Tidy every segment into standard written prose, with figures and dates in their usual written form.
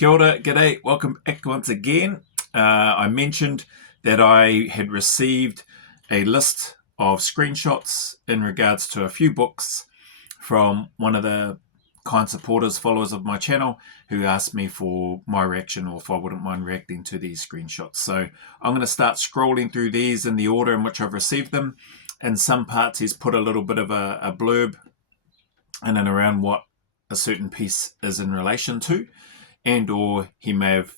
Kia ora, g'day, welcome back once again. I mentioned that I had received a list of screenshots in regards to a few books from one of the kind supporters, followers of my channel, who asked me for my reaction or if I wouldn't mind reacting to these screenshots. So I'm going to start scrolling through these in the order in which I've received them. In some parts he's put a little bit of a blurb in and around what a certain piece is in relation to, and or he may have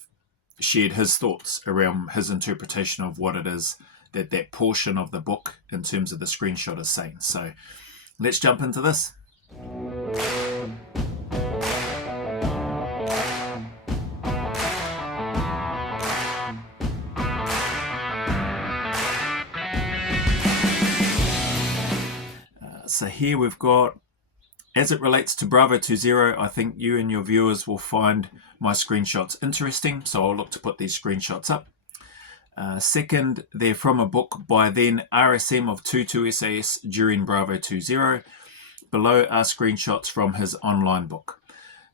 shared his thoughts around his interpretation of what it is that that portion of the book in terms of the screenshot is saying. So let's jump into this. So here we've got, as it relates to Bravo 20, I think you and your viewers will find my screenshots interesting, so I'll look to put these screenshots up. Second, they're from a book by then RSM of 22 SAS during Bravo 20. Below are screenshots from his online book.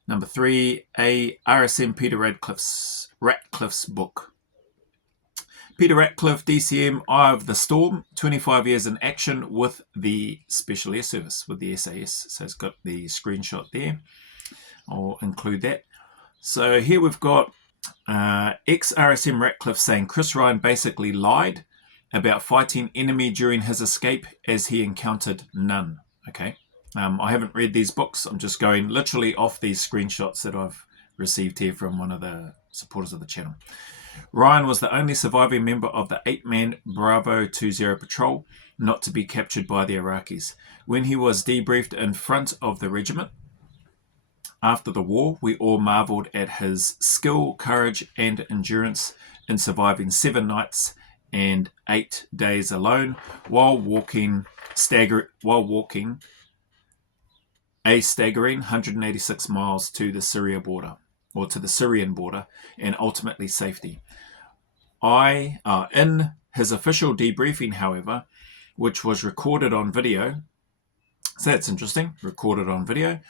Number 3, a RSM Peter Ratcliffe's book. Peter Ratcliffe, DCM, Eye of the Storm, 25 years in action with the Special Air Service, with the SAS. So it's got the screenshot there. I'll include that. So here we've got ex-RSM Ratcliffe saying Chris Ryan basically lied about fighting enemy during his escape as he encountered none. Okay. I haven't read these books. I'm just going literally off these screenshots that I've received here from one of the supporters of the channel. Ryan was the only surviving member of the 8-man Bravo 20 patrol not to be captured by the Iraqis. When he was debriefed in front of the regiment after the war, we all marveled at his skill, courage, and endurance in surviving 7 nights and 8 days alone while walking a staggering 186 miles to the Syria border, or to the Syrian border, and ultimately safety. In his official debriefing, however, which was recorded on video, so that's interesting, recorded on video,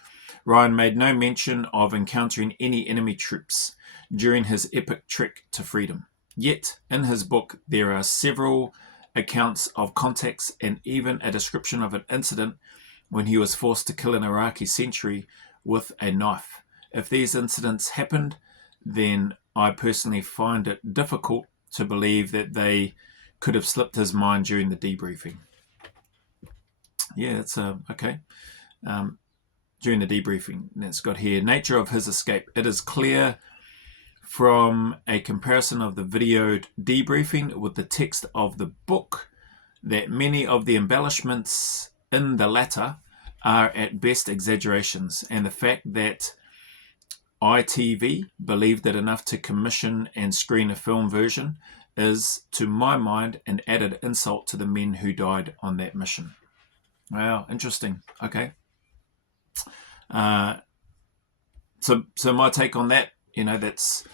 Ryan made no mention of encountering any enemy troops during his epic trek to freedom. Yet, in his book, there are several accounts of contacts and even a description of an incident when he was forced to kill an Iraqi sentry with a knife. If these incidents happened, then I personally find it difficult to believe that they could have slipped his mind during the debriefing. Yeah, that's okay. During the debriefing, it's got here, nature of his escape. It is clear from a comparison of the videoed debriefing with the text of the book that many of the embellishments in the latter are at best exaggerations, and the fact that ITV believed it enough to commission and screen a film version is, to my mind, an added insult to the men who died on that mission. Wow, interesting. Okay. So my take on that, that's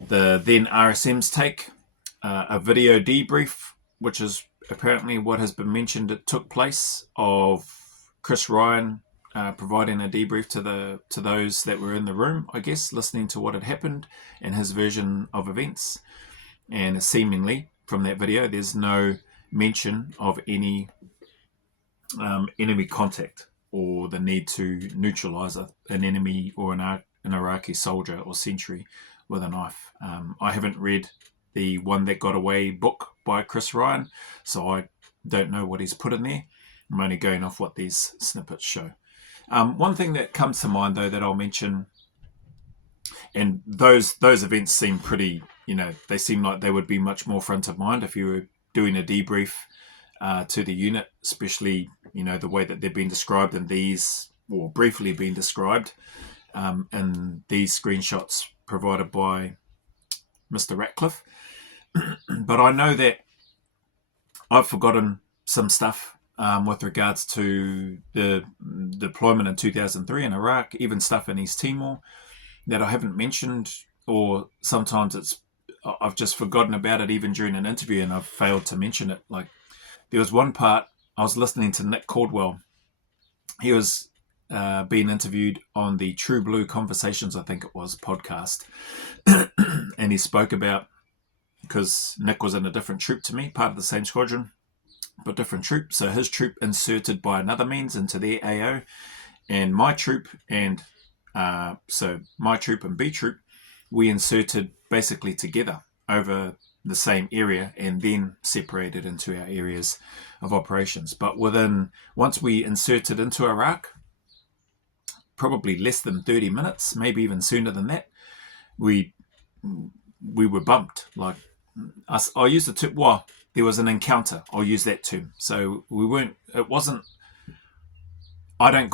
the then RSM's take. A video debrief, which is apparently what has been mentioned, it took place, of Chris Ryan providing a debrief to those that were in the room, I guess, listening to what had happened and his version of events. And seemingly from that video, there's no mention of any enemy contact or the need to neutralize an enemy or an Iraqi soldier or sentry with a knife. I haven't read the One That Got Away book by Chris Ryan, so I don't know what he's put in there. I'm only going off what these snippets show. One thing that comes to mind, though, that I'll mention, and those events seem pretty, they seem like they would be much more front of mind if you were doing a debrief to the unit, especially, the way that they've been described in these, or briefly being described in these screenshots provided by Mr. Ratcliffe. But I know that I've forgotten some stuff with regards to the deployment in 2003 in Iraq, even stuff in East Timor that I haven't mentioned, or sometimes I've just forgotten about it even during an interview and I've failed to mention it. Like, there was one part I was listening to Nick Caldwell. He was being interviewed on the True Blue Conversations, I think it was, podcast. And he spoke about, because Nick was in a different troop to me, part of the same squadron, but different troop. So his troop inserted by another means into their AO, and my troop and my troop and B troop, we inserted basically together over the same area and then separated into our areas of operations. But once we inserted into Iraq, probably less than 30 minutes, maybe even sooner than that, we were bumped. Like, I'll use the term, well, there was an encounter. I'll use that term. So I don't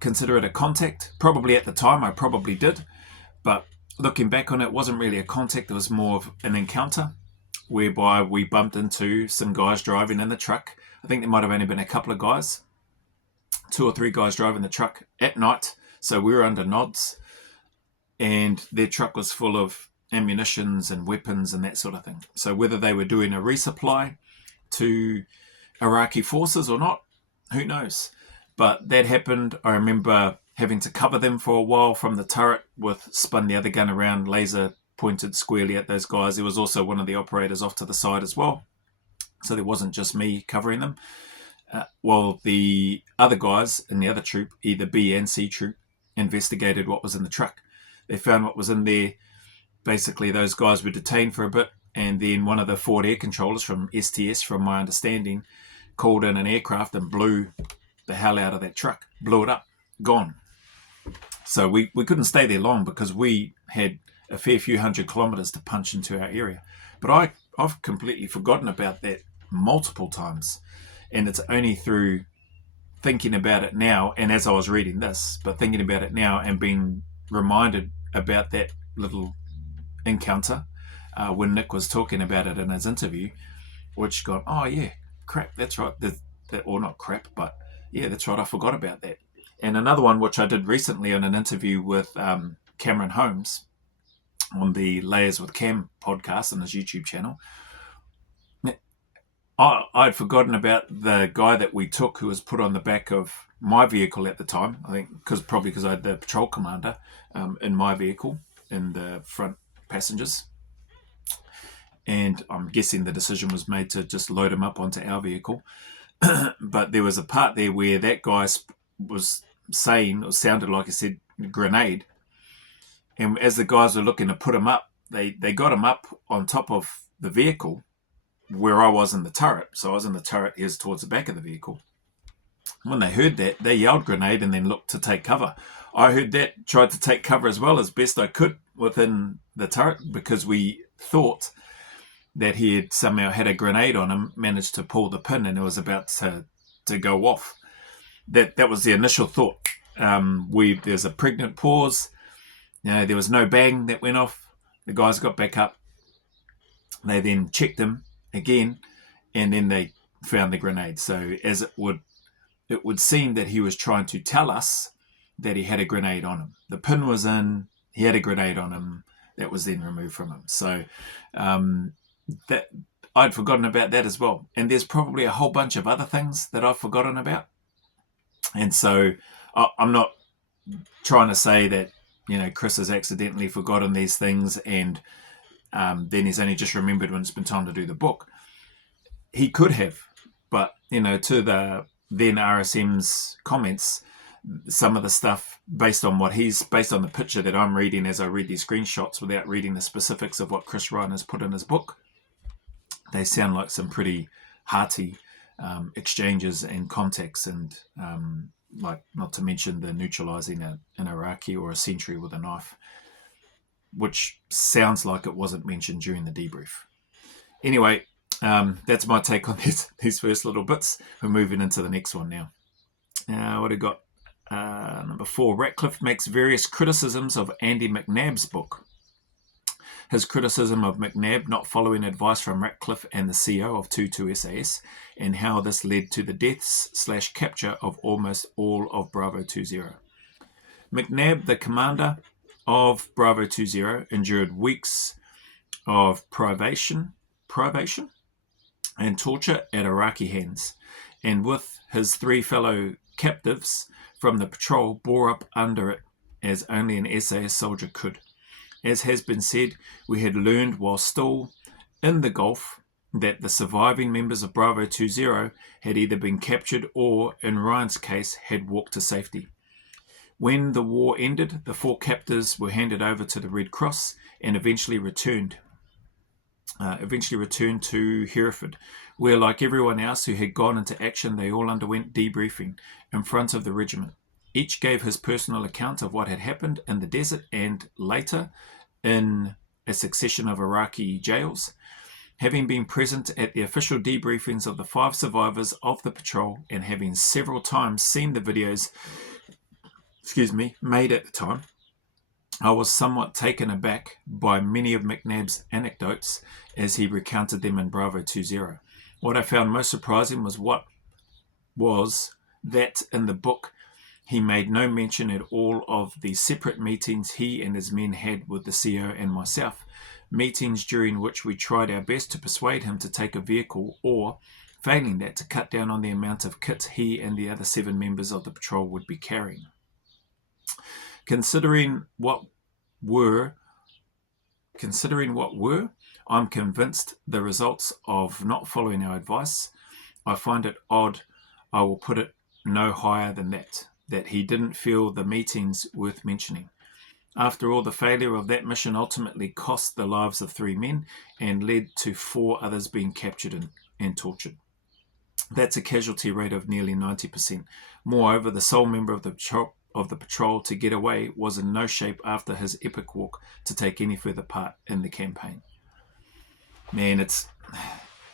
consider it a contact. Probably at the time I probably did, but looking back on it, wasn't really a contact. It was more of an encounter whereby we bumped into some guys driving in the truck. I think there might have only been a couple of guys, 2 or 3 guys driving the truck at night. So we were under nods, and their truck was full of ammunitions and weapons and that sort of thing. So whether they were doing a resupply to Iraqi forces or not, who knows? But that happened. I remember having to cover them for a while from the turret with spun the other gun around, laser pointed squarely at those guys. There was also one of the operators off to the side as well. So there wasn't just me covering them. While the other guys in the other troop, either B and C troop, investigated what was in the truck. They found what was in there. Basically, those guys were detained for a bit, and then one of the forward air controllers from STS, from my understanding, called in an aircraft and blew the hell out of that truck, blew it up, gone. So we couldn't stay there long because we had a fair few 100 kilometres to punch into our area. But I've completely forgotten about that multiple times, and it's only through thinking about it now, and as I was reading this, but thinking about it now and being reminded about that little encounter when Nick was talking about it in his interview, which gone, oh yeah, crap, that's right, or not crap, but yeah, that's right, I forgot about that. And another one which I did recently on an interview with Cameron Holmes on the Layers with Cam podcast on his YouTube channel. I'd forgotten about the guy that we took who was put on the back of my vehicle at the time. I think because I had the patrol commander in my vehicle in the front passengers. And I'm guessing the decision was made to just load him up onto our vehicle. But there was a part there where that guy was saying, or sounded like he said, grenade. And as the guys were looking to put him up, they got him up on top of the vehicle where I was in the turret. So I was in the turret, he was towards the back of the vehicle. When they heard that, they yelled grenade and then looked to take cover. I heard that, tried to take cover as well as best I could within the turret, because we thought that he had somehow had a grenade on him, managed to pull the pin, and it was about to go off. That was the initial thought. There's a pregnant pause. There was no bang that went off. The guys got back up. They then checked him again, and then they found the grenade. So as it would seem that he was trying to tell us that he had a grenade on him. The pin was in, he had a grenade on him that was then removed from him. So that I'd forgotten about that as well. And there's probably a whole bunch of other things that I've forgotten about. And so I'm not trying to say that, Chris has accidentally forgotten these things and then he's only just remembered when it's been time to do the book. He could have, but, to the then RSM's comments, some of the stuff based on the picture that I'm reading as I read these screenshots without reading the specifics of what Chris Ryan has put in his book, they sound like some pretty hearty exchanges and contacts, and like, not to mention the neutralizing an Iraqi or a sentry with a knife, which sounds like it wasn't mentioned during the debrief. Anyway, that's my take on these first little bits. We're moving into the next one now. What have we got? Number 4, Ratcliffe makes various criticisms of Andy McNabb's book. His criticism of McNabb not following advice from Ratcliffe and the CO of 22 SAS, and how this led to the deaths/capture of almost all of Bravo 20. McNabb, the commander of Bravo 20, endured weeks of privation and torture at Iraqi hands, and with his 3 fellow captives from the patrol bore up under it as only an SAS soldier could. As has been said, we had learned while still in the Gulf that the surviving members of Bravo 20 had either been captured or, in Ryan's case, had walked to safety. When the war ended, the 4 captives were handed over to the Red Cross and eventually returned to Hereford, where, like everyone else who had gone into action, they all underwent debriefing in front of the regiment. Each gave his personal account of what had happened in the desert and later in a succession of Iraqi jails. Having been present at the official debriefings of the 5 survivors of the patrol and having several times seen the videos made at the time, I was somewhat taken aback by many of McNab's anecdotes as he recounted them in Bravo 20. What I found most surprising was that in the book he made no mention at all of the separate meetings he and his men had with the CO and myself, meetings during which we tried our best to persuade him to take a vehicle or, failing that, to cut down on the amount of kit he and the other 7 members of the patrol would be carrying. Considering what were, I'm convinced the results of not following our advice. I find it odd, I will put it no higher than that he didn't feel the meetings worth mentioning. After all, the failure of that mission ultimately cost the lives of 3 men and led to 4 others being captured and tortured. That's a casualty rate of nearly 90%. Moreover, the sole member of the patrol to get away was in no shape after his epic walk to take any further part in the campaign. Man, it's,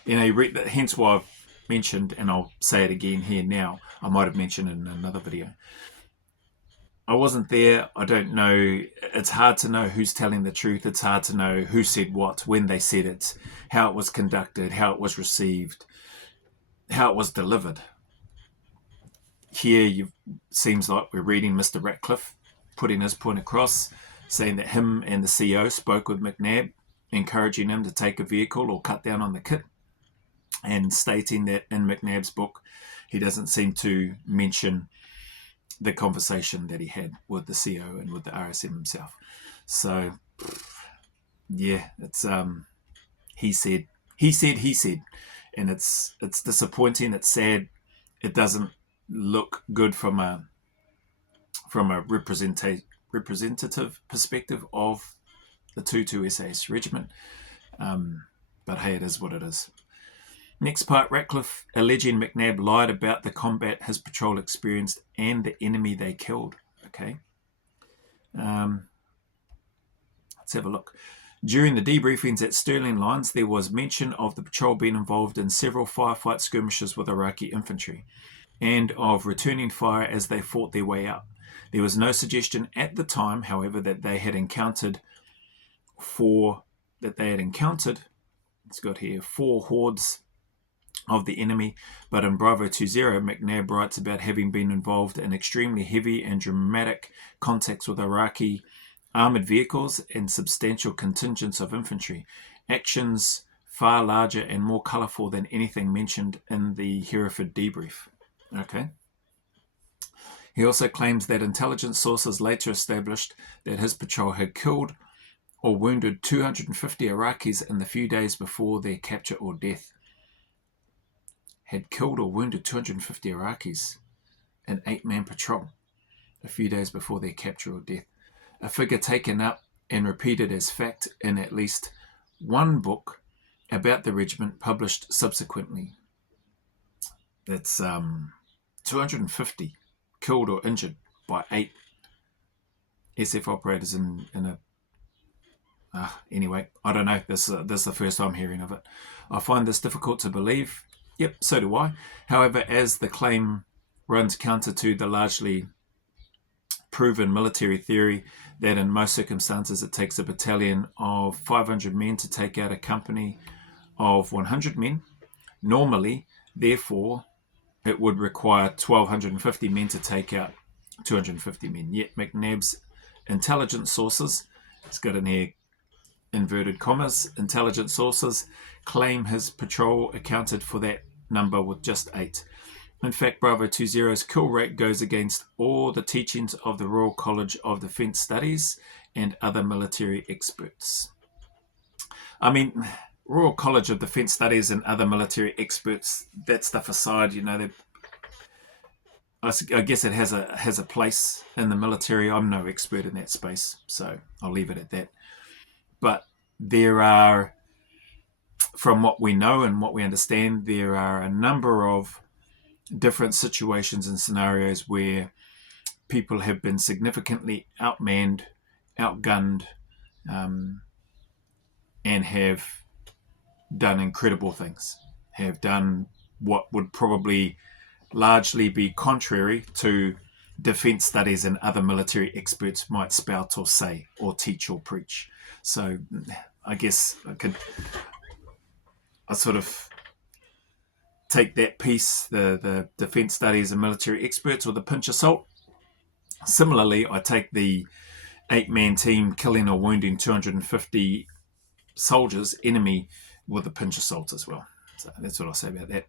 hence why I've mentioned, and I'll say it again here now, I might have mentioned it in another video. I wasn't there. I don't know. It's hard to know who's telling the truth. It's hard to know who said what, when they said it, how it was conducted, how it was received, how it was delivered. Here, seems like we're reading Mr. Ratcliffe putting his point across, saying that him and the CO spoke with McNab, encouraging him to take a vehicle or cut down on the kit, and stating that in McNab's book, he doesn't seem to mention the conversation that he had with the CO and with the RSM himself. So, yeah, it's he said, and it's disappointing. It's sad. It doesn't look good from a representative perspective of the 2 SAS regiment. But hey, it is what it is. Next part, Ratcliffe alleging McNab lied about the combat his patrol experienced and the enemy they killed. Okay. Let's have a look. During the debriefings at Stirling Lines, there was mention of the patrol being involved in several firefight skirmishes with Iraqi infantry and of returning fire as they fought their way out. There was no suggestion at the time, however, that they had encountered 4 hordes of the enemy, but in Bravo 20, McNab writes about having been involved in extremely heavy and dramatic contacts with Iraqi armoured vehicles and substantial contingents of infantry, actions far larger and more colourful than anything mentioned in the Hereford debrief. Okay. He also claims that intelligence sources later established that his patrol had killed or wounded 250 Iraqis in the few days before their capture or death. Had killed or wounded 250 Iraqis in 8-man patrol a few days before their capture or death. A figure taken up and repeated as fact in at least one book about the regiment published subsequently. That's 250 killed or injured by 8 SF operators in a... anyway, I don't know. This is the first I'm hearing of it. I find this difficult to believe. Yep, so do I. However, as the claim runs counter to the largely proven military theory that in most circumstances it takes a battalion of 500 men to take out a company of 100 men, normally, therefore, it would require 1,250 men to take out 250 men. Yet McNab's intelligence sources, it's got in here inverted commas, intelligence sources claim his patrol accounted for that number with just 8. In fact, Bravo 20's kill rate goes against all the teachings of the Royal College of Defence Studies and other military experts. I mean, Royal College of Defence Studies and other military experts, that stuff aside, I guess it has a place in the military. I'm no expert in that space, so I'll leave it at that. But there are, from what we know and what we understand, there are a number of different situations and scenarios where people have been significantly outmanned, outgunned, and have done incredible things, have done what would probably largely be contrary to defence studies and other military experts might spout or say or teach or preach. So I guess I sort of take that piece, the defence studies and military experts, with a pinch of salt. Similarly, I take the 8-man team killing or wounding 250 soldiers, enemy, with a pinch of salt as well. So that's what I'll say about that.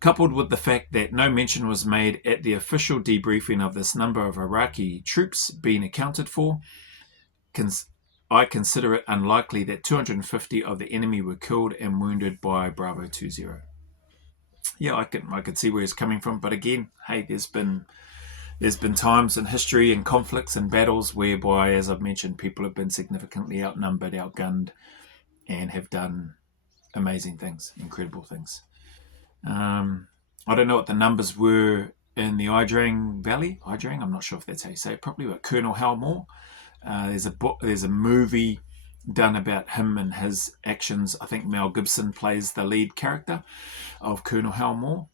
Coupled with the fact that no mention was made at the official debriefing of this number of Iraqi troops being accounted for, I consider it unlikely that 250 of the enemy were killed and wounded by Bravo 20. Yeah, I could see where he's coming from, but again, hey, there's been times in history and conflicts and battles whereby, as I've mentioned, people have been significantly outnumbered, outgunned, and have done amazing things, incredible things. I don't know what the numbers were in the Idrang Valley. Idrang, I'm not sure if that's how you say it properly, but Colonel Hal Moore. There's a movie done about him and his actions. I think Mel Gibson plays the lead character of Colonel Hal Moore,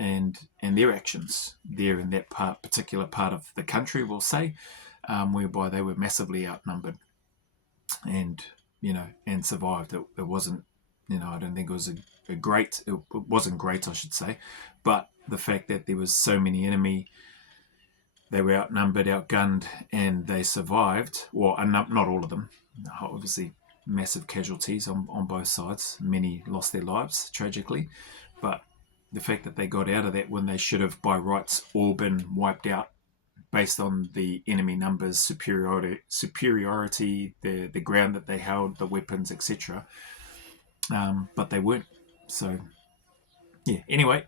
and their actions there in that particular part of the country, we'll say, whereby they were massively outnumbered and survived. It wasn't, I don't think it was it wasn't great, I should say, but the fact that there was so many enemy, they were outnumbered, outgunned, and they survived. Well, not all of them. Obviously, massive casualties on both sides. Many lost their lives, tragically. But the fact that they got out of that when they should have, by rights, all been wiped out based on the enemy numbers, superiority, the ground that they held, the weapons, etc. But they weren't. So, yeah. Anyway,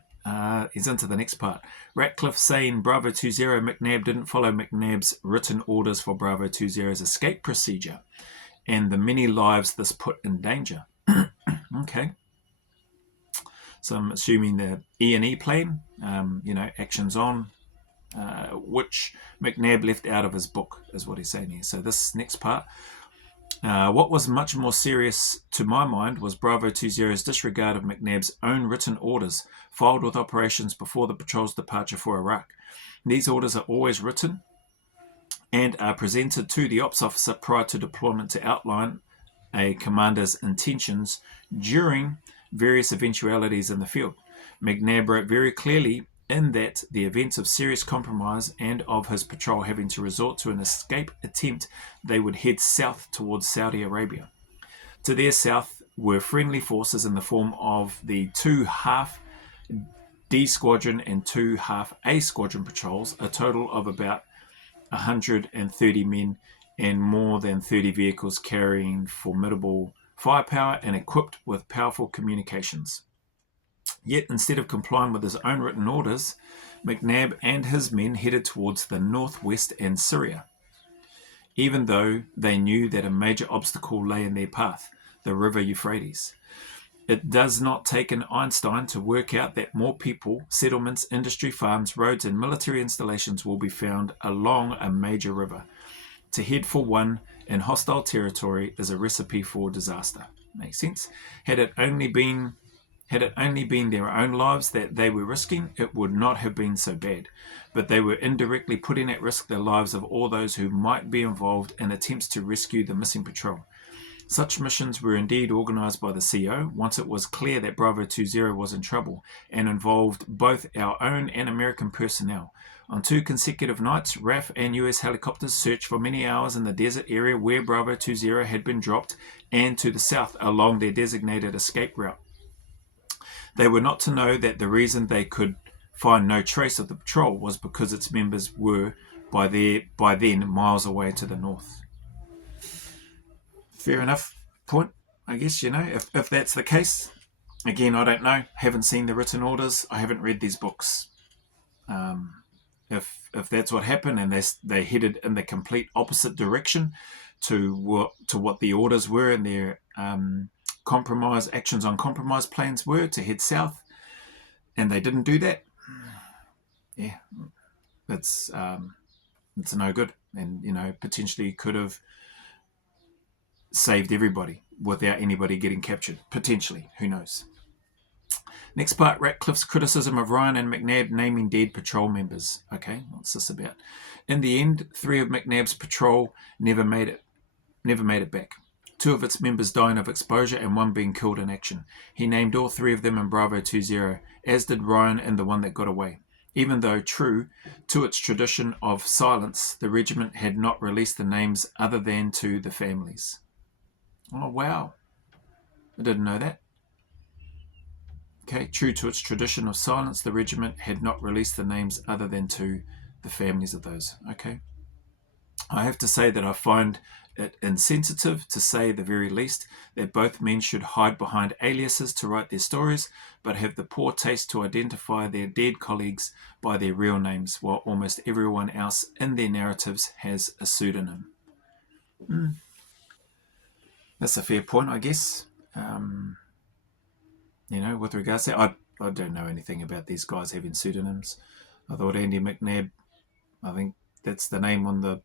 he's into the next part. Ratcliffe saying Bravo 20 McNab didn't follow McNab's written orders for Bravo 20's escape procedure and the many lives this put in danger. Okay. So I'm assuming the E&E plan, actions on, which McNab left out of his book, is what he's saying here. So this next part, what was much more serious to my mind was Bravo 20's disregard of McNab's own written orders filed with operations before the patrol's departure for Iraq. These orders are always written and are presented to the ops officer prior to deployment to outline a commander's intentions during various eventualities in the field. McNab wrote very clearly in that the events of serious compromise and of his patrol having to resort to an escape attempt, they would head south towards Saudi Arabia. To their south were friendly forces in the form of the 2 half D Squadron and 2 half A Squadron patrols, a total of about 130 men and more than 30 vehicles carrying formidable firepower and equipped with powerful communications. Yet, instead of complying with his own written orders, McNab and his men headed towards the northwest and Syria, even though they knew that a major obstacle lay in their path, the river Euphrates. It does not take an Einstein to work out that more people, settlements, industry, farms, roads, and military installations will be found along a major river. To head for one in hostile territory is a recipe for disaster. Makes sense? Had it only been their own lives that they were risking, it would not have been so bad. But they were indirectly putting at risk the lives of all those who might be involved in attempts to rescue the missing patrol. Such missions were indeed organised by the CO once it was clear that Bravo 20 was in trouble and involved both our own and American personnel. On 2 consecutive nights, RAF and US helicopters searched for many hours in the desert area where Bravo 20 had been dropped and to the south along their designated escape route. They were not to know that the reason they could find no trace of the patrol was because its members were by then miles away to the north. Fair enough point, I guess, if that's the case. Again, I don't know. Haven't seen the written orders. I haven't read these books. If that's what happened and they headed in the complete opposite direction to what the orders were and their actions on compromise plans were to head south, and they didn't do that, yeah, it's no good, and potentially could have saved everybody without anybody getting captured. Potentially, who knows? Next part, Ratcliffe's criticism of Ryan and McNab naming dead patrol members. Okay, what's this about? In the end, 3 of McNab's patrol never made it back. 2 of its members dying of exposure and 1 being killed in action. He named all 3 of them in Bravo 20, as did Ryan and the one that got away. Even though, true to its tradition of silence, the regiment had not released the names other than to the families. Oh, wow. I didn't know that. Okay, true to its tradition of silence, the regiment had not released the names other than to the families of those. Okay. I have to say that I find it insensitive, to say the very least, that both men should hide behind aliases to write their stories, but have the poor taste to identify their dead colleagues by their real names, while almost everyone else in their narratives has a pseudonym. That's a fair point, I guess. With regards to that, I don't know anything about these guys having pseudonyms. I thought Andy McNab, I think that's the name on the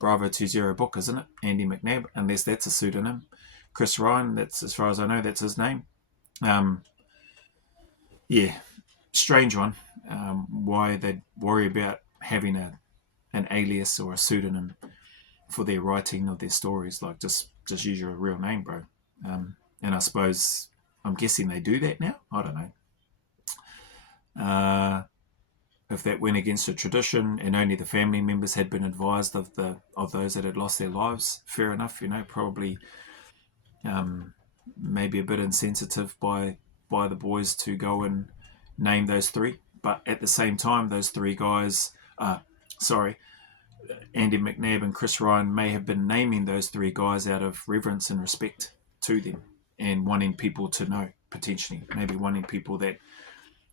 Bravo 20 book, isn't it? Andy McNab, unless that's a pseudonym. Chris Ryan, that's, as far as I know, that's his name. Yeah, strange one. Why they'd worry about having an alias or a pseudonym for their writing of their stories. Like, just use your real name, bro. And I suppose, I'm guessing they do that now. I don't know. If that went against a tradition and only the family members had been advised of those that had lost their lives, fair enough. Probably maybe a bit insensitive by the boys to go and name those 3. But at the same time, those 3 guys, Andy McNab and Chris Ryan may have been naming those 3 guys out of reverence and respect to them and wanting people to know, potentially. Maybe wanting people that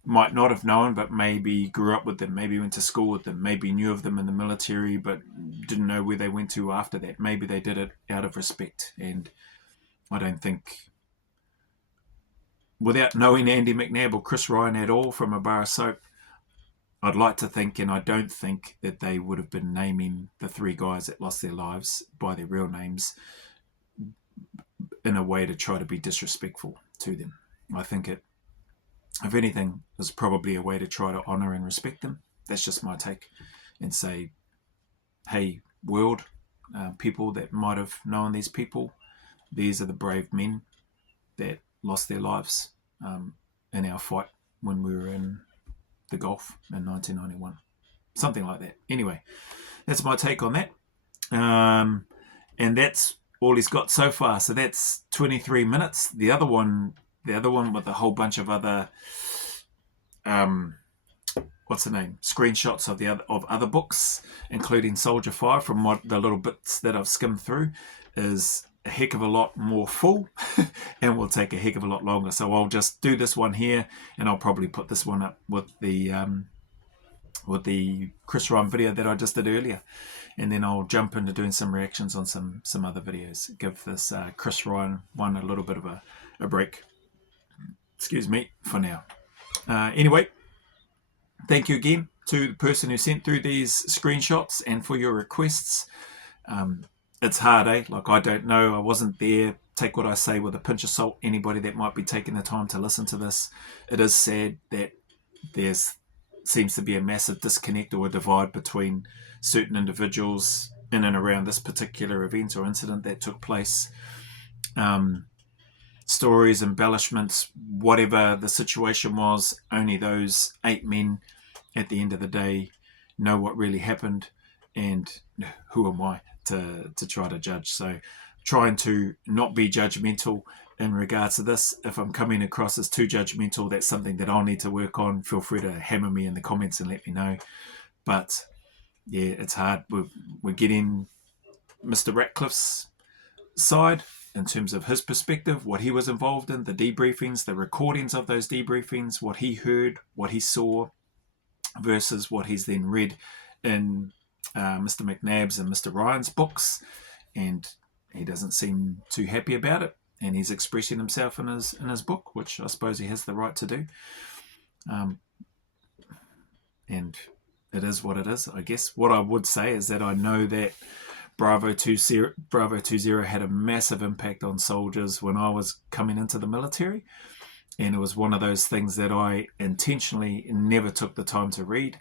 might not have known, but maybe grew up with them, maybe went to school with them, maybe knew of them in the military, but didn't know where they went to after that. Maybe they did it out of respect. And I don't think, without knowing Andy McNab or Chris Ryan at all from a bar of soap, I'd like to think, and I don't think, that they would have been naming the 3 guys that lost their lives by their real names in a way to try to be disrespectful to them. I think it, if anything, is probably a way to try to honour and respect them. That's just my take. And say, hey, world, people that might have known these people, these are the brave men that lost their lives in our fight when we were in the Gulf in 1991. Something like that. Anyway, that's my take on that. And that's all he's got so far. So that's 23 minutes. The other one with a whole bunch of other, screenshots of other books, including Soldier Fire, from the little bits that I've skimmed through, is a heck of a lot more full and will take a heck of a lot longer. So I'll just do this one here, and I'll probably put this one up with the Chris Ryan video that I just did earlier, and then I'll jump into doing some reactions on some other videos. Give this Chris Ryan one a little bit of a break. Excuse me for now. Anyway, thank you again to the person who sent through these screenshots and for your requests. It's hard, eh? Like, I don't know. I wasn't there. Take what I say with a pinch of salt. Anybody that might be taking the time to listen to this. It is sad that seems to be a massive disconnect or a divide between certain individuals in and around this particular event or incident that took place. Stories, embellishments, whatever the situation was, only those 8 men at the end of the day know what really happened, and who am I to try to judge? So trying to not be judgmental in regards to this. If I'm coming across as too judgmental, that's something that I'll need to work on. Feel free to hammer me in the comments and let me know. But yeah, it's hard. We're getting Mr. Ratcliffe's side in terms of his perspective, what he was involved in, the debriefings, the recordings of those debriefings, what he heard, what he saw, versus what he's then read in Mr. McNabb's and Mr. Ryan's books, and he doesn't seem too happy about it, and he's expressing himself in his book, which I suppose he has the right to do. And it is what it is, I guess. What I would say is that I know that Bravo 20 had a massive impact on soldiers when I was coming into the military, and it was one of those things that I intentionally never took the time to read.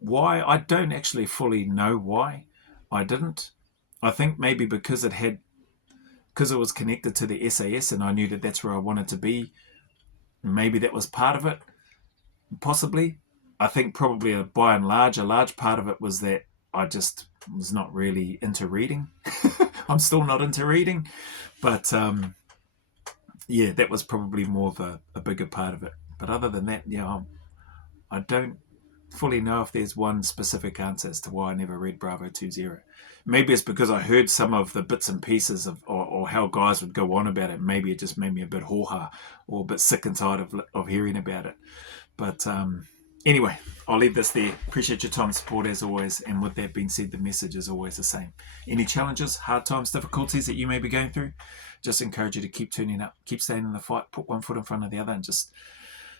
Why? I don't actually fully know why I didn't. I think maybe because it was connected to the SAS and I knew that that's where I wanted to be. Maybe that was part of it, possibly. I think probably by and large, a large part of it was that I just was not really into reading. I'm still not into reading, but yeah, that was probably more of a bigger part of it. But other than that, yeah, I don't fully know if there's one specific answer as to why I never read Bravo 20. Maybe it's because I heard some of the bits and pieces of, or how guys would go on about it. Maybe it just made me a bit ho-ha or a bit sick and tired of hearing about it. But anyway, I'll leave this there. Appreciate your time and support as always. And with that being said, the message is always the same. Any challenges, hard times, difficulties that you may be going through, just encourage you to keep turning up, keep staying in the fight, put one foot in front of the other, and just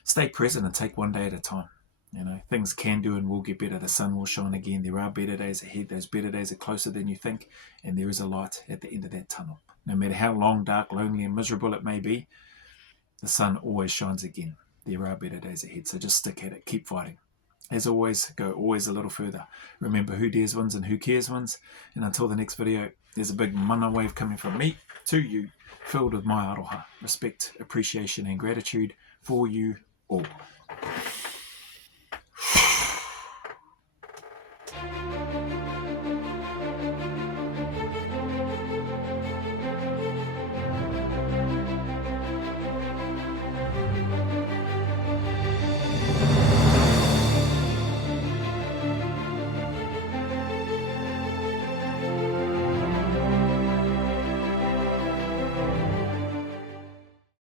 stay present and take one day at a time. You know, things can do and will get better. The sun will shine again. There are better days ahead. Those better days are closer than you think, and there is a light at the end of that tunnel. No matter how long, dark, lonely, and miserable it may be, the sun always shines again. There are better days ahead, so just stick at it. Keep fighting. As always, go always a little further. Remember, who dares wins and who cares wins. And until the next video, there's a big mana wave coming from me to you, filled with my aroha, respect, appreciation, and gratitude for you all.